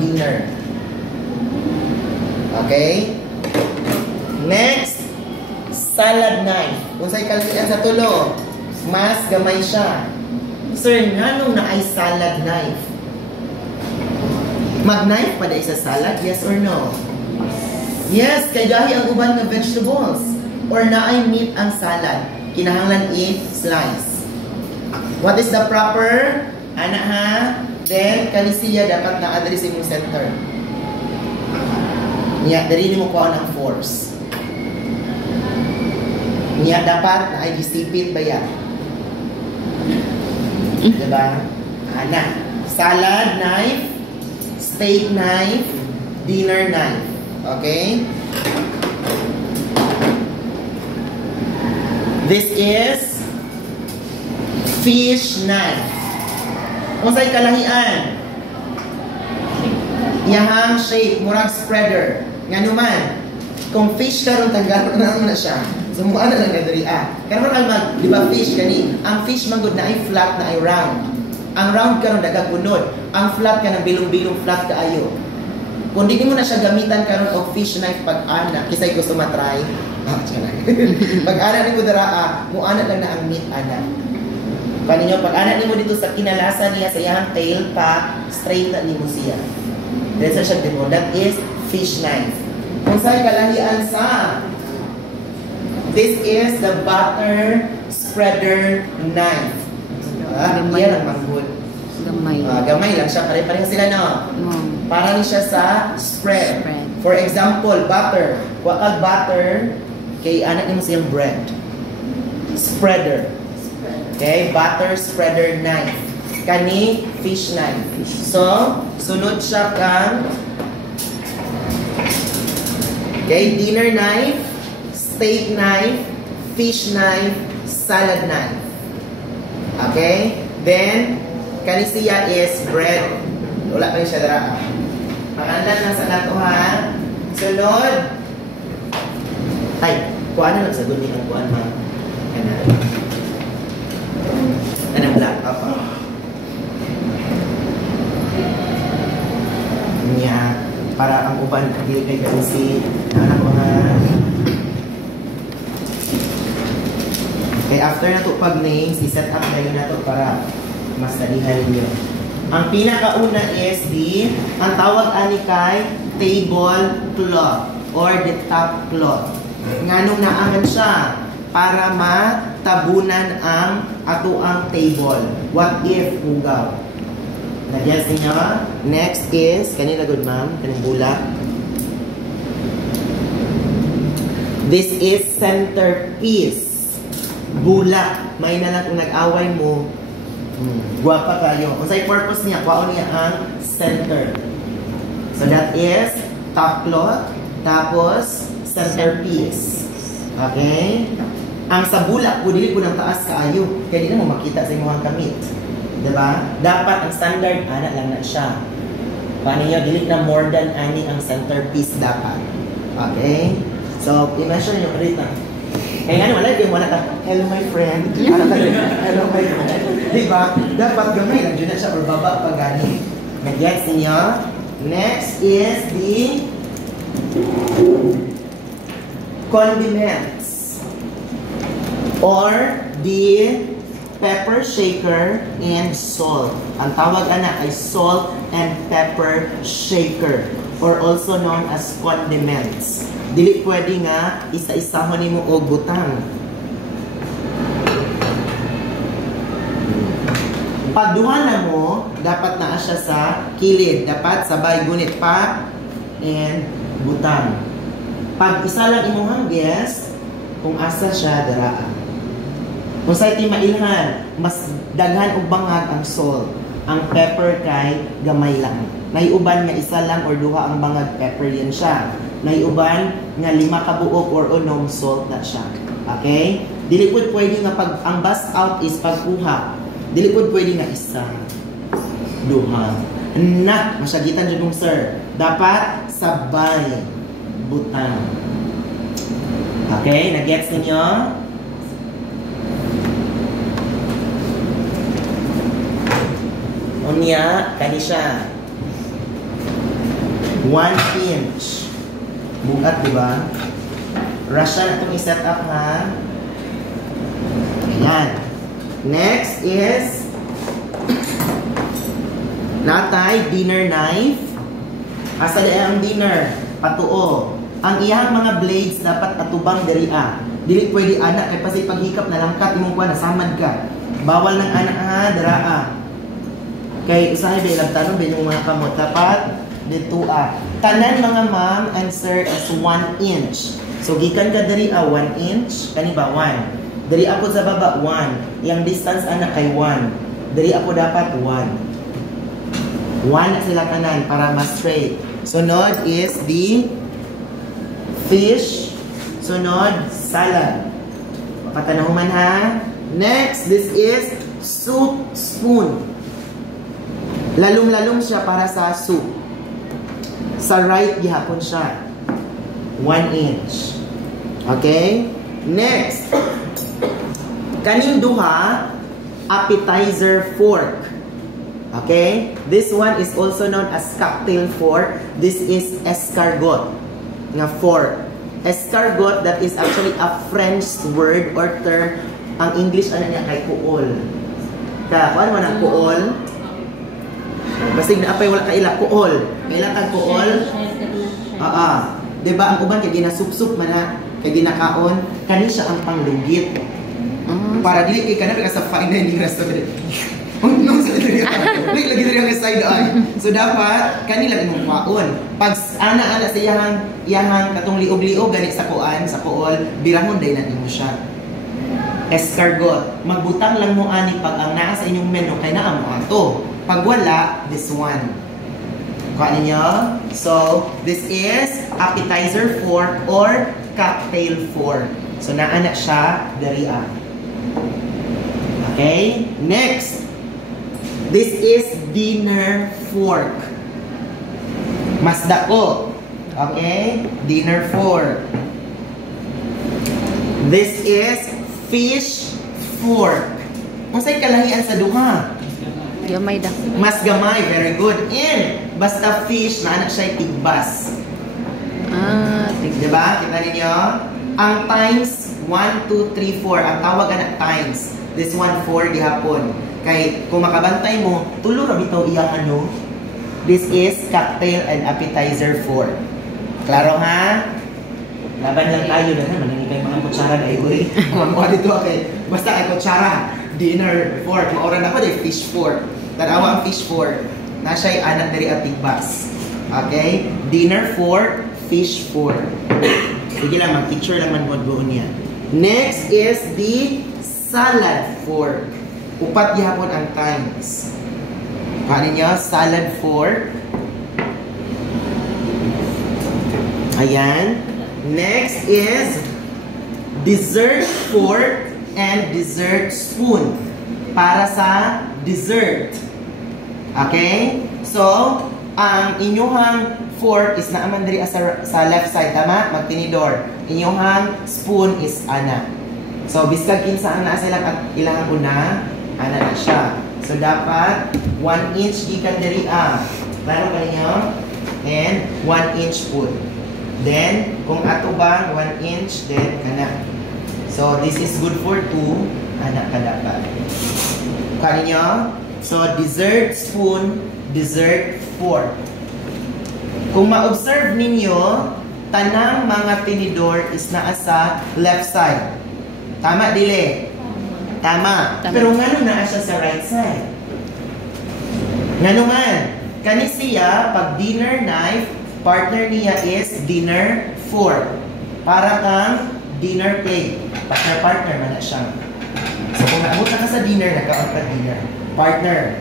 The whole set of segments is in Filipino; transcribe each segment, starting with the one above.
dinner. Okay? Next, salad knife. Kung sa'y kalkian sa tulo, mas gamay siya. Sir, nanong na ay salad knife? Mag-knife pa dahil sa salad? Yes or no? Yes, kay gahi ang uban na vegetables. Or na ay meat ang salad. Kinahanglan i-slice. What is the proper? Ana ha? Then, kanisiya dapat na-address mo center. Niya, dari mo ko ng force. Niya, dapat na ay disipit ba yan? Diba? Ana. Salad knife, steak knife, dinner knife. Okay? This is fish knife. Kung sa'y kalahian, yahang shape, murang spreader. Nga naman, kung fish karon tanggalon na siya. So, mukha na lang kadari. Karon mag, di ba fish kani? Ang fish manggod na ay flat na ay round. Ang round karon nagagunod. Ang flat ka ng bilong-bilong flat kaayo. Kung di mo na siya gamitan karon og fish knife pag-ana, kisay gusto matry. Pag-ana ni mo dara, muana lang na ang meat ana. Paninyo, pag-ana ni mo dito sa kinalasan niya sa iyang tail pa, straight na ni mo siya. Then sa siya dito, that is fish knife. Kung sa'y kalahian sa, this is the butter spreader knife. Yan ang manggod. Gamay. Gamay lang siya. Pare-pareho sila, no? Para ni siya sa spread. For example, butter. Wakag butter, kay anak ni mo siyang bread. Spreader. Okay, butter spreader knife. Kani, fish knife. So, sunod siya kang okay, dinner knife, steak knife, fish knife, salad knife. Okay? Then, kani siya is bread. Wala pa rin siya dara. Pangalan lang sa nato ha. Sunod. Ay, kuha na lang sa gundi ang kuha ma. Anong black up? Niya, para ang uban hindi kay kasi anak ko nga. Okay, after na ito pag names, i-set up na yun na ito para mas nalihan ninyo. Ang pinakauna is ang tawag ani kay table cloth or the top cloth. Nganong naaman siya para matabunan ang atuang table. What if hugaw? Nagyas niyo. Next is, kanina good ma'am, kanang bulak. This is centerpiece. Bulak. May na lang kung nag-away mo. Guwapa kayo. Kung sa'y purpose niya, kuwaon niya ang center. So that is top cloth. Tapos, centerpiece. Okay? Ang sa bulak po, dili po ng taas kaayo. Kaya di na mo makita sa inyong kamit. Diba? Dapat ang standard, ana lang na siya. Paano nyo, dili na more than ani ang centerpiece dapat. Okay? So, i-measure nyo rito. Kaya nga naman, like, wala ka, hello my friend. Hello my friend. Diba? Dapat gamay lang dyan na siya or baba pag gani. Nag-gets ninyo? Next is the condiments or the pepper shaker and salt. Ang tawag ana ay salt and pepper shaker or also known as condiments. Dili pwede nga isa-isahon nimo og butang. Pagduha na mo, dapat naa siya sa kilid. Dapat sabay gunit pa and butang. Pag isa lang imuhang guess, kung asa siya daraan. Kung sa'y ti mailhan, mas daghan og bangag ang salt. Ang pepper kay gamay lang. Naiuban nga isa lang or duha ang bangag pepper yan siya. Naiuban nga 5 ka buok or unom salt na siya. Okay? Dili pud pwede nga pag ang bust out is pagkuha. Dili pud pwede nga isa. Duha. Na, masyagitan dyan sir. Dapat sabay butang. Okay? Nag-gets ninyo? Unya, kani siya. 1 inch. Bugat, di ba? Russian itong i-set up, ha? Ayan. Next is natay dinner knife. Asa di ang dinner? Patuo. Ang iyang mga blades dapat atubang diri-a. Dili pwede anak kay pasay paghikap na langkat imong kuan nasamad ka. Bawal ng anak ha, dira-a. Kay usahay ba ilang tanong ba yung mga kamot dapat dito tanan mga ma'am and sir is 1 inch. So gikan ka diri 1 inch kani ba 1. Diri ako sa baba 1. Yang distance anak kay 1. Diri ako dapat 1. 1 na sila kanan para mas straight. Sunod is the fish. Sunod salad. Patanahuman ha. Next, this is soup spoon. Lalong-lalong siya para sa soup. Sa right, gihapon siya. 1 inch. Okay? Next. Kaning duha, appetizer fork. Okay? This one is also known as cocktail fork. This is escargot. Nga fork. Escargot, that is actually a French word or term. Ang English, ano niya, kay kuol. Kaya, kung ano man ang kuol? Basig na apay, wala kaila, kuol. Kaila kang kuol? Diba, ang uban, kaya ginasup-sup man na, kaya ginakaon, kani siya ang panglugit. Para dili kay kanapin ka sa fine dining restaurant. No, sa dili lagi diri ang side eye. So dapat kanila imong kwaon. Pag ana-ana sa iyang katong liog-liog gani sa kuan, sa kuol, birahon day na nimo siya. Escargot. Magbutang lang mo ani pag ang naa sa inyong menu kay naa mo ato. Pag wala, this one. Kuha ninyo? So, this is appetizer fork or cocktail fork. So, naana siya dariya. Okay? Next. This is dinner fork. Mas dako. Okay? Dinner fork. This is fish fork. Kung sa'y kalahian sa duha? Gamay da. Mas gamay. Very good. And, basta fish, naana siya tigbas. Diba? Kita ninyo? Ang times 1, 2, 3, 4. Ang tawag na times. This one 4 gihapon. Kay kung makabantay mo, tulo ra bitaw iyang ano. This is cocktail and appetizer fork. Klaro ha? Laban lang tayo na naman hindi kay mga kutsara na iuwi. Mga dito okay. Basta ay kutsara, dinner fork, maoran ako day fish fork. Tanawa ang fish fork. Na siya'y anak diri at tigbas. Okay? Dinner fork, fish fork. Sige lang, mag-picture lang man mo niya. Next is the salad fork. Upat gihapon ang times. Kanin niyo, salad fork. Ayan. Next is dessert fork and dessert spoon. Para sa dessert. Okay? So, ang inyong fork is naaman diri sa left side, tama? Magtinidor. Inyong spoon is ana. So, biskag kinsa ang naa sa ilang una, ana na siya. So, dapat 1 inch gikan diri Klaro ba ninyo? And 1 inch spoon. Then, kung ato ba 1 inch, then kana. So, this is good for 2, ana ka dapat. Kaninyo? So, dessert spoon, dessert fork. Kung ma-observe ninyo, tanang mga tinidor is naa sa left side. Tama, dili? Tama. Pero ngano naa siya sa right side? Ngano man? Kani siya, pag dinner knife, partner niya is dinner fork. Para kang dinner plate. Partner man na siya. So kung naabutan ka sa dinner, nagkaon ka dinner. Partner.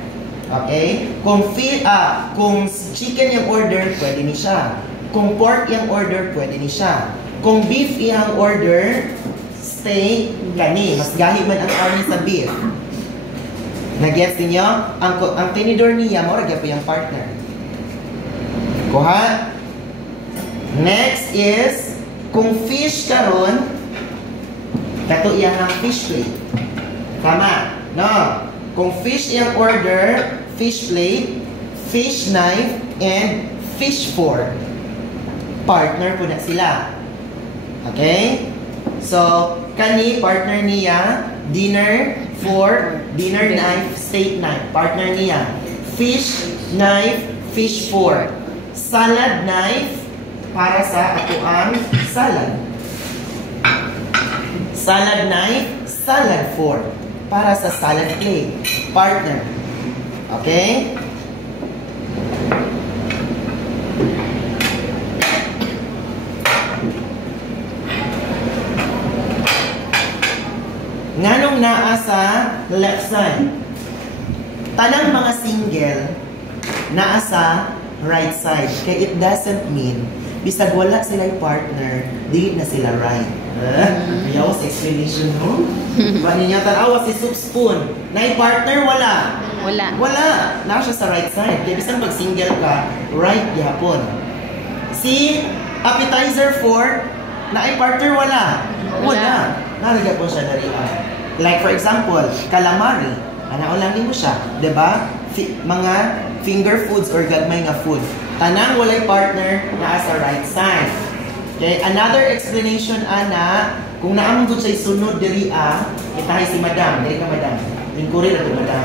Okay? Kung chicken yung order, pwede ni siya. Kung pork yung order, pwede ni siya. Kung beef yung order, steak, gani. Mas gahi man ang order sa beef. Nag-gets ninyo? Ang tinidor niya, moragya po yung partner. Kuha. Next is, kung fish karon, kato iyang fish plate. Tama? No? Kung fish yung order, fish plate, fish knife, and fish fork. Partner po na sila. Okay? So, kani, partner niya, dinner fork, dinner knife, steak knife. Partner niya. Fish knife, fish fork. Salad knife, para sa atuang salad. Salad knife, salad fork. Para sa salad plate. Partner. Okay? Nganong naa sa left side? Tanang mga single naa sa right side. Kaya it doesn't mean bisag wala sila yung partner, di na sila right. Ayaw sa explanation, no? Bani niya tanawa si soup spoon. Na yung partner, wala. Wala. Naa siya sa right side. Kaya bisang pag single ka, right yapon. Si appetizer fork, na yung partner, wala. Nalagyan po siya na rin. Like for example, calamari. Ano lang din mo siya. Diba? Mga finger foods or gagmay nga food. Tanang walay partner na sa right side. Okay, another explanation ana, kung naamong dun siya'y sunod diri itahay si madam. Diri ka madam. Lingkuri na ito madam.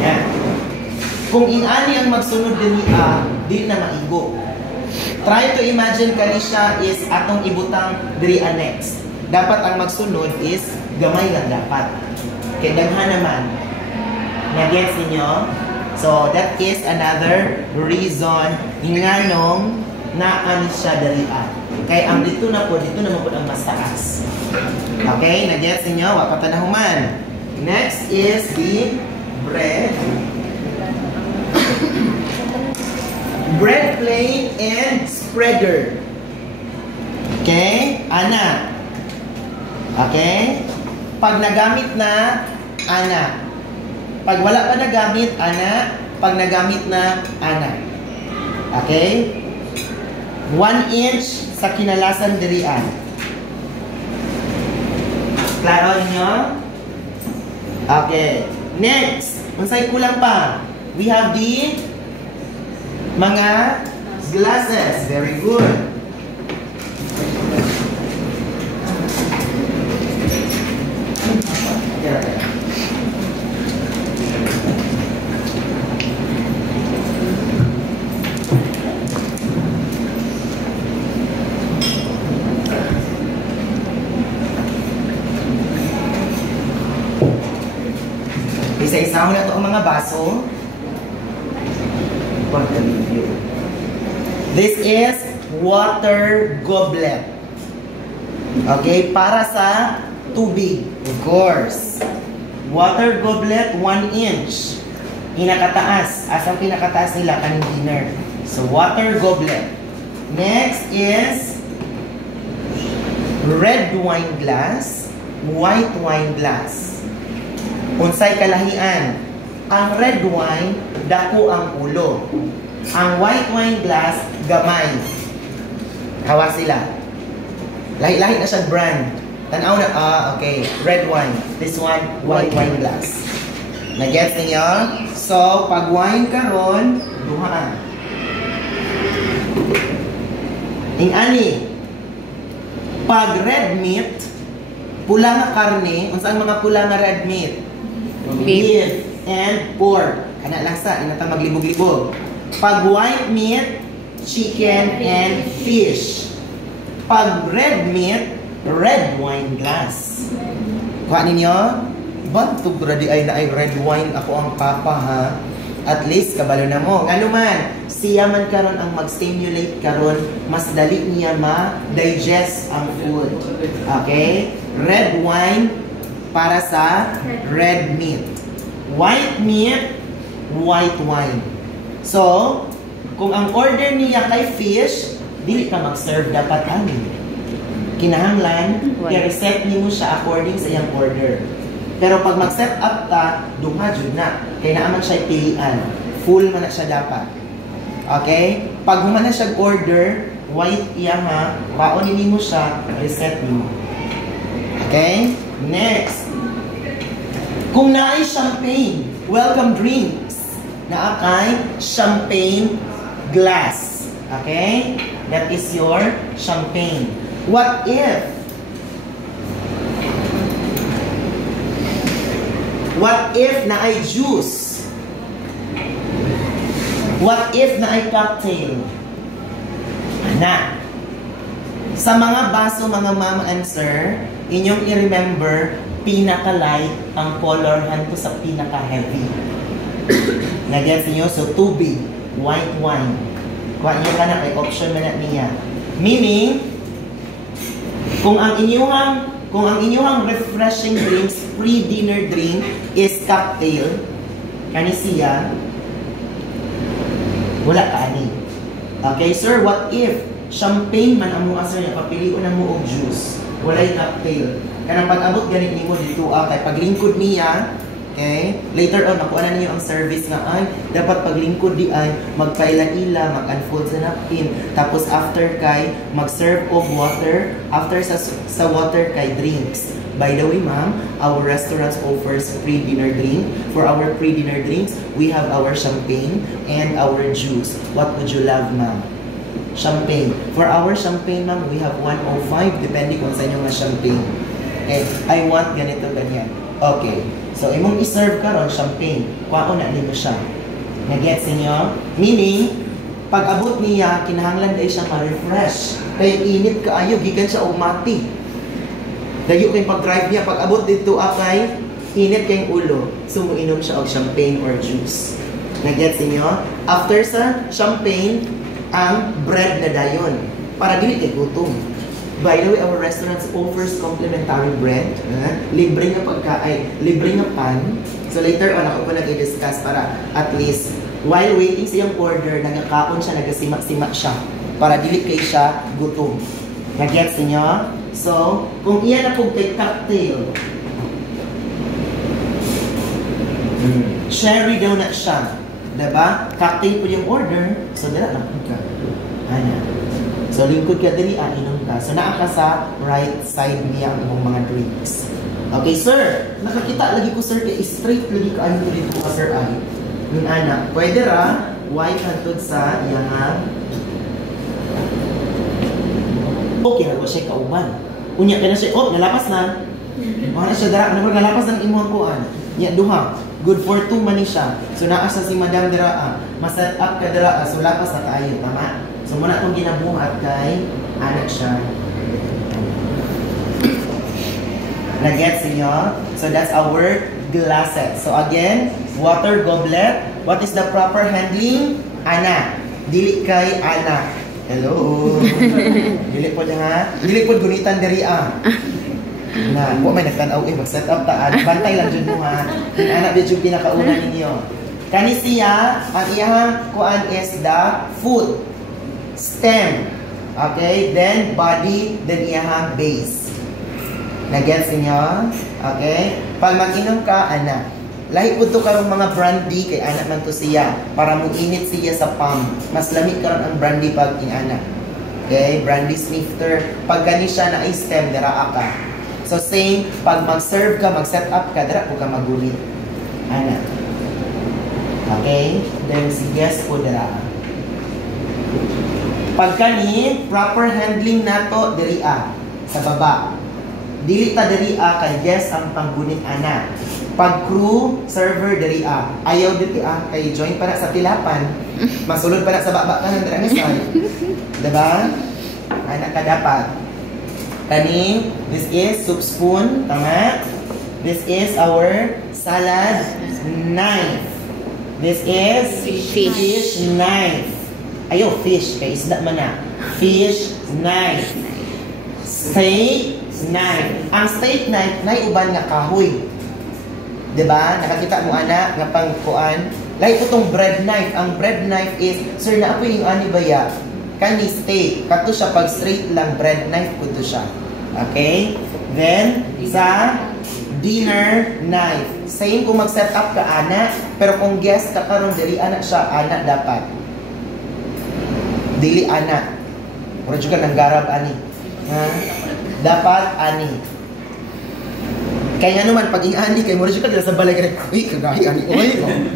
Yan. Kung inani ang magsunod diri di na maigo. Try to imagine kani siya is atong ibutang diri next. Dapat ang magsunod is gamay lang dapat. Kaya daghan naman. Na-gets ninyo? So, that is another reason nganong naan siya dalian. Kaya ang dito na po ang mas taas. Okay? Na-gets ninyo? Wakapanahuman. Next is the bread. Bread plate and spreader. Okay? Ana. Okay? Pag nagamit na, ana. Pag wala pa nagamit, ana. Pag nagamit na, ana. Okay? 1 inch sa kinalasan dirian. Klaro niyo? Okay. Next. Unsay kulang pa? We have the mga glasses. Very good. Isa-isaho na ito ang mga baso. This is water goblet. Okay, para sa tubig, of course. Water goblet, 1 inch. Pinakataas. Asang pinakataas nila kaning dinner. So, water goblet. Next is red wine glass, white wine glass. Unsay kalahian? Ang red wine, dako ang ulo. Ang white wine glass, gamay. Hawa sila. Lahi-lahi na siya brand. Tanaw na, okay. Red wine. This one, white wine glass. Na-gets niyo? So, pag wine karon, duhaan. Ingani, pag red meat, pula nga karne, unsang mga pula nga red meat? Beef and pork. Kana lasa, inatang maglibog-libog. Pag white meat, chicken and fish. Pag red meat, red wine glass. Kuha ninyo? Bantog radi ay na ay red wine ako ang papa ha. At least kabalo na mo. Ano man, siya man karon ang mag-stimulate karon, mas dali niya ma-digest ang food. Okay? Red wine para sa red meat. White meat, white wine. So, kung ang order niya kay fish, dili ka mag-serve dapat amin. Kinahanglan, i-reset niyo siya according sa iyang order. Pero pag mag-set up ta, duha jud na. Kaya naaman siya pilian. Full man na siya dapat. Okay? Pag human na siya order, white iya ha, baonin niyo siya, reset niyo. Okay? Next. Kung naay champagne, welcome drinks. Naakay champagne glass. Okay? That is your champagne. What if na ay juice? What if na ay cocktail? Na. Sa mga baso, mga mama and sir, inyong i-remember, pinaka-light ang color hanto sa pinaka-heavy. Nag-gets niyo? So, tubig, white wine. Kuha niyo ka na, may option na niya. Meaning, kung ang inyong refreshing drinks, pre-dinner drink is cocktail, kani siya, wala ka ani. Okay, sir, what if champagne man ang mga sir niya, papiliun ang mo og juice, walay cocktail. Kanang pag-abot ganit nimo dito kay paglingkod niya, okay? Later on nakuha na niyo ang service nga ay dapat paglingkod di ay magpaila-ila, mag-unfold sa napkin, tapos after kay mag-serve of water, after sa water kay drinks. By the way, ma'am, our restaurants offers pre-dinner drink. For our pre-dinner drinks, we have our champagne and our juice. What would you love, ma'am? Champagne. For our champagne, ma'am, we have 105, depending kung sa inyo nga champagne. Okay, I want ganito, ganyan. Okay, so imong iserve karon champagne, kuha na nimo siya. Nag-gets niyo? Meaning, pag abot niya, kinahanglan day siya ma-refresh. Kaya init kaayo, gikan siya umati. Dayo kay pag-drive niya, pag abot dito akay, init kayong ulo. So, muinom siya og champagne or juice. Nag-gets niyo? After sa champagne, ang bread na dayon para dili kay gutom. By the way, our restaurants offers complimentary bread, libre nga pagkain, libre nga pan. So later on ako po nag-discuss para at least while waiting sa iyang order, nagkakaon siya, nagasimak-simak siya para dili kay siya gutom. Nag-gets niyo? So, kung iyan na po kay cocktail, sherry daw na siya. Diba? Cocktail po yung order. So, dala lang ka. Ano? So, lingkod ka dali, inom ka. So, naa ka sa right side niya ang mga drinks. Okay, sir. Nakakita lagi ko, sir, kaya straight lagi ka ano dito ka, sir, ay. Yung anak. Pwede ra, white hantod sa iyang okay, hago siya kauban. Unya ka na siya, oh, nalapas na. Mga na siya dara, nalapas ng imuhang kuan. Nya, duha. Good for 2 man siya. So naasa si Madam Diraa, ma-set up ka Diraa, so lapas na tayo, tama? So muna itong ginabuhat kay anak siya. Nag-gets niyo? So that's our glasses. So again, water goblet. What is the proper handling? Ana. Dili kay ana. Hello. Dili po niya ha? Dili po gunitan Diraa. Na, kung may nagtanaw mag-set up taan, bantay lang dyan mo ha. Yung anak dyan yung pinakauna ninyo. Kani siya, ang iyang kuan is the foot, stem, okay? Then body, then iyang base. Nag-gets ninyo? Okay? Pag mag-inom ka, anak, lahi po ito karong mga brandy, kay anak man to siya, para mag-init siya sa palm. Mas lamig karon ang brandy pag anak. Okay? Brandy snifter. Pag gani siya na stem, diraa ka. So same, pag mag-serve ka, mag-set up ka, dara po ka magulit. Ana. Okay? Then si guest po dara. Pag kani, proper handling nato diri'a sa baba. Dili ta diri'a kay guest ang panggunit ana. Pag crew, server diri'a. Ayaw diri'a kay join para sa tilapan. Masulod para sa baba ka ng dira nga side. Diba? Ana ka dapat. Kani, this is soup spoon, tama? This is our salad knife. This is fish knife. Ayo, fish, kay isda man na. Fish knife. Steak knife. Ang steak knife, naiuban nga kahoy. Diba? Nakakita mo anak, nga pangkuan. Like itong bread knife. Ang bread knife is, sir, na ako yung ani baya? Kani steak. Kato siya pag straight lang, bread knife ko to siya. Okay? Then, sa dinner knife. Same kung mag-set up ka, ana. Pero kung guest ka karon dili ana siya, ana dapat. Dili ana. Mura juga nang garab ani. Ha? Dapat ani. Kaya nga naman, pag ani kay mura juga dila sa balay ka, uy, kagahi ani. Uy,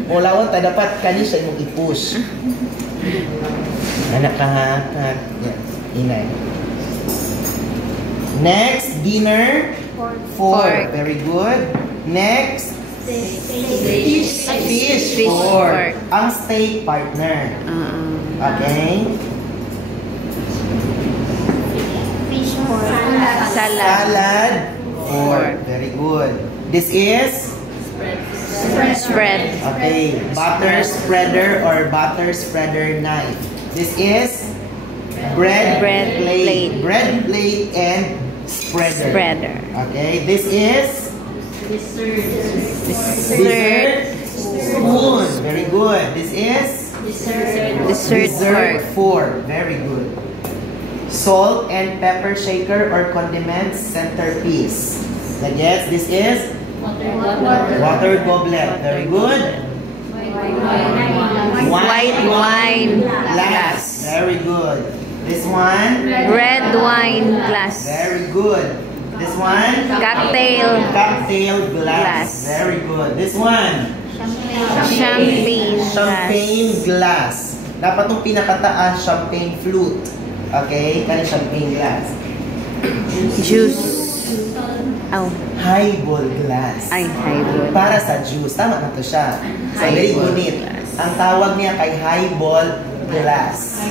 o lawon ta dapat kani siya imong i-push. Anak ka ha? Yes. Inay. Next, dinner. 4. Very good. Next, fish. 4. Ang steak, partner. Okay. Salad. 4. Very good. This is? Spread. Okay. Butter spreader or butter spreader knife. This is? Bread plate. Bread plate and spreader. Okay. This is? Dessert spoon. Very good. This is? Dessert fork. 4. Very good. Salt and pepper shaker or condiments centerpiece. And yes, this is? Water goblet. Very good. White wine Glass. Very good. This one? Red wine glass. Very good. This one? Cocktail Glass. Very good. This one? Champagne Glass. Dapat itong pinakataas, champagne flute. Okay? Kaya champagne glass. Juice. Highball glass. Ay, highball. Para sa juice. Tama na to siya. So, very Highball good. glass. Ang tawag niya kay highball glass.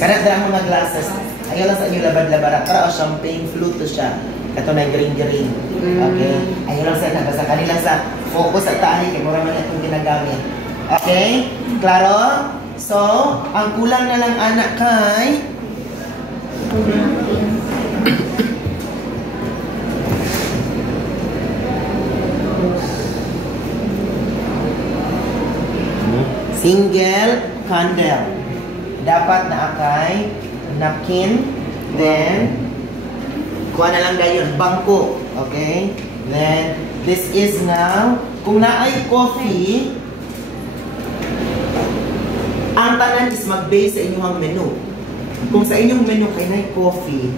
Kanat lang mga glasses. Ayaw lang sa inyo labad-labara. Para champagne flute to siya. Ito na green. Okay? Ayaw lang sa inyo. Basta kanila sa focus at tahi. Kaya mura man itong ginagamit. Okay? Klaro? So, ang kulang na lang anak kay single candle. Dapat na akay napkin, then kuha na lang gayon, bangko. Okay? Then, this is now, kung naay coffee, ang tanan is mag-base sa inyong menu. Kung sa inyong menu kay naay coffee,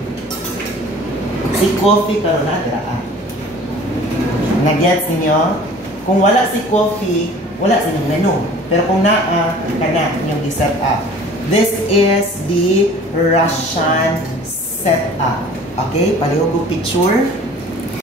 si coffee karon na dira. Nag-gets ninyo? Kung wala si coffee, wala sa inyong menu. Pero kung naa, kana inyong i-set up. This is the Russian setup. Okay? Palihog ko picture.